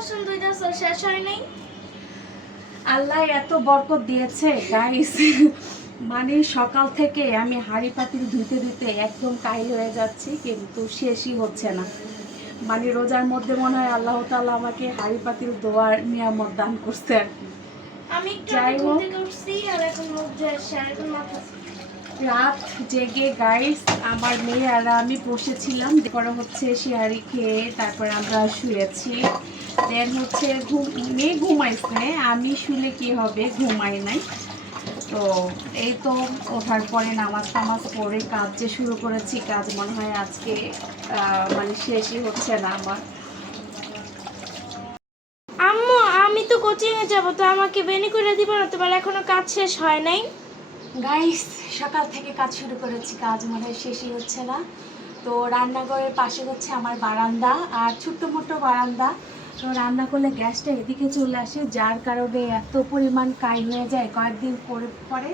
পছন্দ হইতাছে শেষ হয় নাই। আল্লাহ এত বরকত দিয়েছে গাইস, মানে সকাল থেকে আমি হাঁড়ি পাতিল ধুতে ধুতে একদম কাহিল হয়ে যাচ্ছি, কিন্তু শেষই হচ্ছে না। মানে রোজার মধ্যে মনে হয় আল্লাহ তাআলা আমাকে হাঁড়ি পাতিল ধোয়ার নিয়ামত দান করছে আর কি। আমি একটু যাই আগে ঘুম হোক, থেকে উঠছি আর এখন মধ্যে আসছে আর এখন মাথা রাত জেগে গাইস আমার মেয়ে আর আমি বসেছিলাম, পরে হচ্ছে শিহারি খেয়ে তারপরে আমরা শুয়েছি। দেন হচ্ছে মেয়ে ঘুমাইছে, আমি শুলে কি হবে, ঘুমাই নাই। তো এই তো ওঠার পরে নামাজ টামাজ পড়ে কাজ যে শুরু করেছি, কাজ মনে হয় আজকে মানে শেষই হচ্ছে না আমার। আম্মু আমি তো কোচিং এ যাব, তো আমাকে বেনি করে দিবা না? তোমার এখনো কাজ শেষ হয় নাই। গাইস সকাল থেকে কাজ শুরু করেছি, কাজ মনে হয় শেষই হচ্ছে না। তো রান্নাঘরের পাশে হচ্ছে আমার বারান্দা, আর ছোট্ট মোটো বারান্দা। তো রান্না করলে গ্যাসটা এদিকে চলে আসে, যার কারণে এত পরিমাণ কাই হয়ে যায়, কয়েকদিন পরে পরে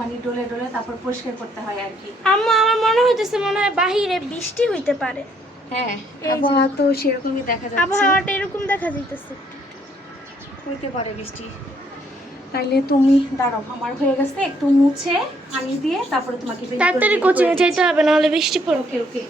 মানে ডলে ডলে তারপর পরিষ্কার করতে হয় আর কি। আম্মু আমার মনে হইতেছে মনে হয় বাহিরে বৃষ্টি হইতে পারে। হ্যাঁ, আবহাওয়া তো সেরকমই দেখা যাচ্ছে, আবহাওয়াটা এরকম দেখা যাইতেছে। হইতে পারে বৃষ্টি। তাইলে তুমি দাঁড়াও, আমার হয়ে গেছে, একটু মুছে পানি দিয়ে তারপরে তোমাকে তাড়াতাড়ি কোচিং এ যেতে হবে, নাহলে বৃষ্টি পড়বে। ওকে ওকে।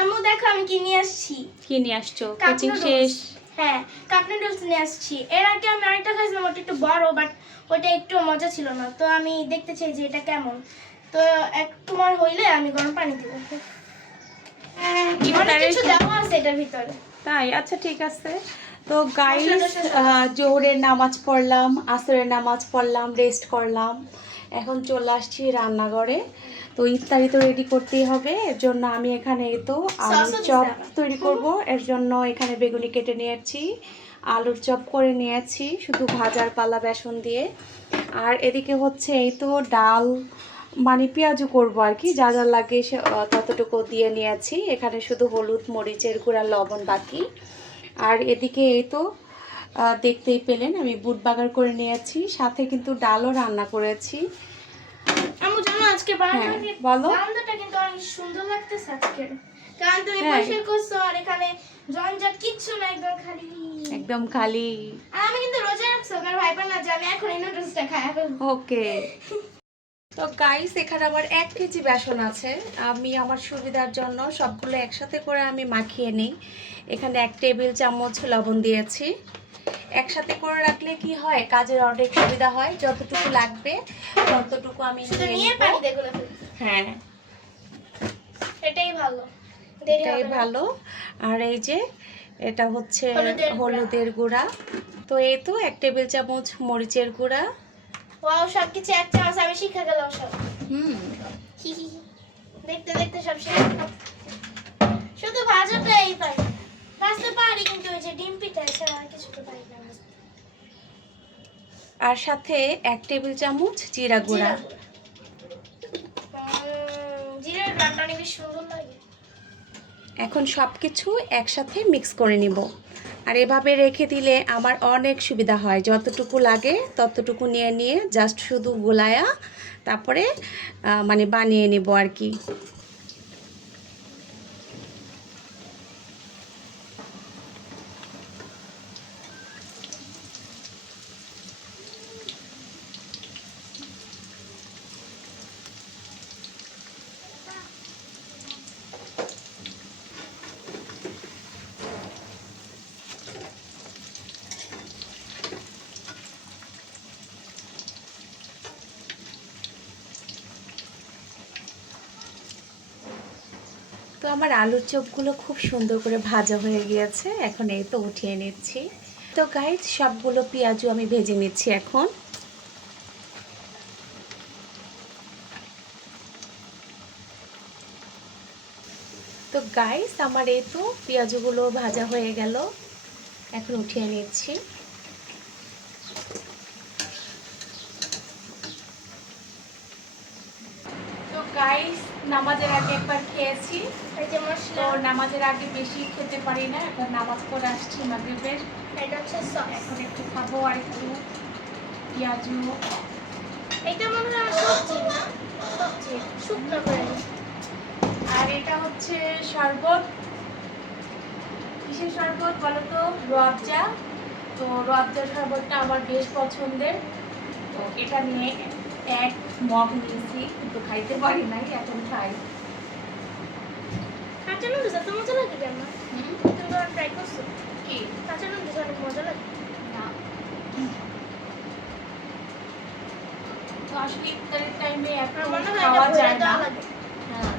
আম্মু দেখো আমি কি নিয়ে আসছি। কি নিয়ে আসছো? Cup coaching noodles. শেষ? হ্যাঁ, কাপ নুডলস নিয়ে আসছি। এর আগে আমি আরেকটা খাইছিলাম, ওটা একটু বড়, বাট ওটা একটু মজা ছিল না। তো আমি দেখতে চাই যে এটা কেমন। তো এক তোমার হইলে আমি গরম পানি দেবো। অনেক কিছু দেওয়া আছে এটার ভিতরে। তাই? আচ্ছা ঠিক আছে। তো গাইস জোহরের নামাজ পড়লাম, আসরের নামাজ পড়লাম, রেস্ট করলাম, এখন চলে আসছি রান্নাঘরে। তো ইফতারি তো রেডি করতেই হবে, এর জন্য আমি এখানে এই তো আলুর চপ তৈরি করব। এর জন্য এখানে বেগুনি কেটে নিয়েছি, আলুর চপ করে নিয়েছি শুধু ভাজার পালা বেসন দিয়ে। আর এদিকে হচ্ছে এই তো ডাল, মানে পেঁয়াজু করবো আর কি, যা যা লাগে ততটুকু দিয়ে নিয়েছি। এখানে শুধু হলুদ মরিচের গুঁড়া লবণ বাকি। আর এদিকে এই তো দেখতেই পেলেন আমি বুট বাগার করে নিয়েছি, সাথে কিন্তু ডালও রান্না করেছি। আম্মু জানো আজকে বারান্দাটা কিন্তু অনেক সুন্দর লাগতেছে আজকে, কারণ তুমি পরিষ্কার করছো আর এখানে জঞ্জাট কিচ্ছু না, একদম খালি একদম খালি। আর আমি কিন্তু রোজা রাখছি, আমার ভাইপা না যে আমি এখন এই নুডলসটা খাই। ওকে। তো গাইস এখানে আমার 1 কেজি বেসন আছে, আমি আমার সুবিধার জন্য সবগুলো একসাথে করে আমি মাখিয়ে নিই। এখানে 1 টেবিল চামচ লবণ দিয়েছি। একসাথে করে রাখলে কি হয়, কাজের অনেক সুবিধা হয়, যতটুকু লাগবে ততটুকু আমি নিয়ে পানি দেগুলো। হ্যাঁ, এটাই ভালো, এটাই ভালো। আর এই যে এটা হচ্ছে হলুদের গুঁড়া। তো এই তো 1 টেবিল চামচ মরিচের গুঁড়া। ওয়াও, সবকিছু এক চামচ, আমি শিখে গেলাম সব। দেখতে দেখতে সব শিখে গেলাম। শুধু ভাজাটাই পাই, ভাজতে পারি কিন্তু ওই যে ডিম পিঠা এছাড়া আর কিছু তো পারি না। আর সাথে 1 টেবিল চামচ জিরা গুঁড়া। জিরার ঘ্রাণটা অনেক সুন্দর লাগে। এখন সব কিছু একসাথে মিক্স করে নিব। আর এভাবে রেখে দিলে আমার অনেক সুবিধা হয়, যতটুকু লাগে ততটুকু নিয়ে নিয়ে জাস্ট শুধু গোলায়া তারপরে মানে বানিয়ে নেব আর কি। তো আমার আলুর চপগুলো খুব সুন্দর করে ভাজা হয়ে গিয়েছে, এখন এই তো উঠিয়ে নিচ্ছি। তো গাইস সবগুলো পেঁয়াজু আমি ভেজে নিচ্ছি এখন। তো গাইস আমার এই তো পেঁয়াজগুলো ভাজা হয়ে গেল, এখন উঠিয়ে নিচ্ছি। তো গাইস নামাজের আগে একবার খেয়েছি, এই যে তো মশলা, নামাজের আগে বেশি খেতে পারি না, এখন নামাজ পড়ে আসছি মাগরিবের, এটা হচ্ছে সস। এখন একটু খাবো আর একটু পেঁয়াজু। এটা মনে হয় সবজি না, সবজি শুকনো করে। আর এটা হচ্ছে শরবত, কিসের শরবত বলো তো? রুয়াবজা। তো রুয়াবজার শরবতটা আমার বেশ পছন্দের, তো এটা নিয়ে এক মগ নিয়েছি, কিন্তু খাইতে পারি নাই, এখন খাই। কাঁচা নুডলস এত মজা লাগে কেন? তুমি তো ট্রাই করছো? কি কাঁচা নুডলস অনেক মজা লাগে। না, তো আসলে ইফতারের টাইমে এখন আমার মনে হয় এটা খাওয়া ভইরা যায় না। দেওয়া লাগে। হ্যাঁ,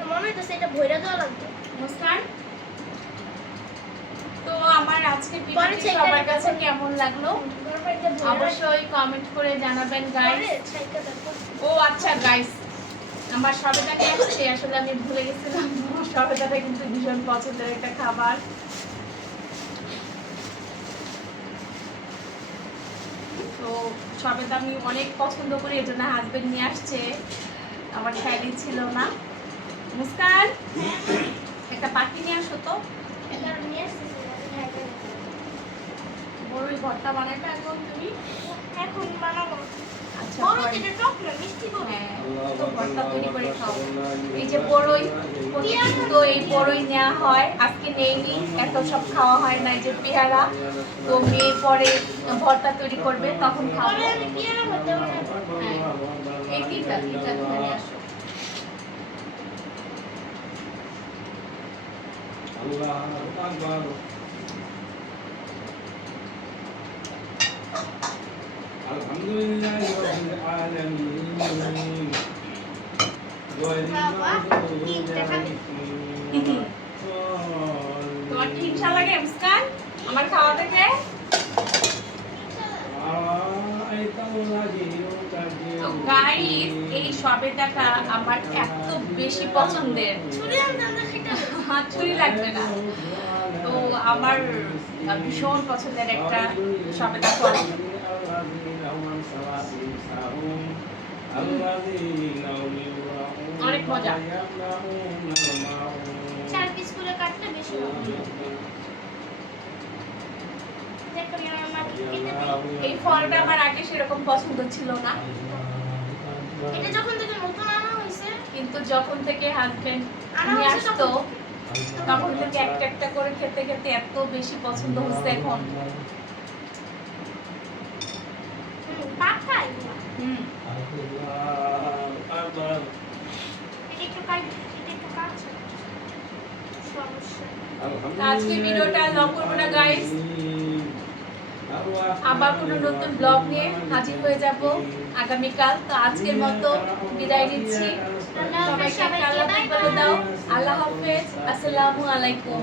আমার মনে হইতেছে এটা ভইরা দেওয়া লাগবে। মুস্কান, তো আমার আজকের পরে ভিডিওটি চেক সবার করে কাছে দেখো। কেমন লাগলো তারপর এটা ভইরা অবশ্যই কমেন্ট করে জানাবেন গাইস। পরে ছাইকা দেখো। ও আচ্ছা গাইস, আমার সবেদাকে আসছে, আসলে আমি ভুলে গেছিলাম, সবেদাটা কিন্তু ভীষণ পছন্দের একটা খাবার। তো সবেদা আমি অনেক পছন্দ করি, এই জন্য হাজবেন্ড নিয়ে আসছে, আমার খেয়ালই ছিল না। মুস্কান, একটা পাখি নিয়ে আসো তো, এটা আমি নিয়ে আসতেছি, হ্যাঁ, এটা বড়ই ভর্তা বানাবে এখন তুমি? এখন বানাবো। আচ্ছা বড় পরে। যেটা টক না, মিষ্টি বড়। হ্যাঁ, তো ভর্তা তৈরি করে খাও। এই যে বড়ই, তো এই বড়ই নেওয়া হয়, আজকে নেইনি, এত সব খাওয়া হয় না। এই যে পেয়ারা, তো মেয়ে পরে ভর্তা তৈরি করবে, তখন খাবো। পরে আমি পেয়ারা ভর্তা বানাবো। হ্যাঁ, এই তিনটা ধরে নিয়ে আসো। তোমার কি হিংসা লাগে মুস্কান আমার খাওয়া থেকে? তো গাইস, এই সবেদাটা আমার এত বেশি পছন্দের, ছুরি আনতে আনতে খেতে হবে। ছুরি লাগবে না। তো আমার ভীষণ পছন্দের একটা সবেদা ফল। অনেক মজা। 4 পিস করে কাটলে বেশি হবে। দেখো আমি আমার কেটে দিই। এই ফলটা আমার আগে সেরকম পছন্দ ছিল না, এটা যখন থেকে নতুন আনা হয়েছে, কিন্তু যখন থেকে হাজবেন্ড আনা নিয়ে হয়েছে আসতো, তখন তখন থেকে একটা একটা করে খেতে খেতে এত বেশি পছন্দ হচ্ছে এখন। পাকাই। হুম, এটা একটু কাট, এটা একটু কাটছে। সমস্যা। তো আজকের ভিডিওটা লং করবো না গাইস, আবার কোনো নতুন ব্লগ নিয়ে হাজির হয়ে যাব আগামীকাল। তো আজকের মতো বিদায় নিচ্ছি, আল্লাহ হাফেজ সবাইকে সবাইকে, আল্লাহ বাই বলে বাই। দাও। আল্লাহ হাফেজ, আসসালামু আলাইকুম।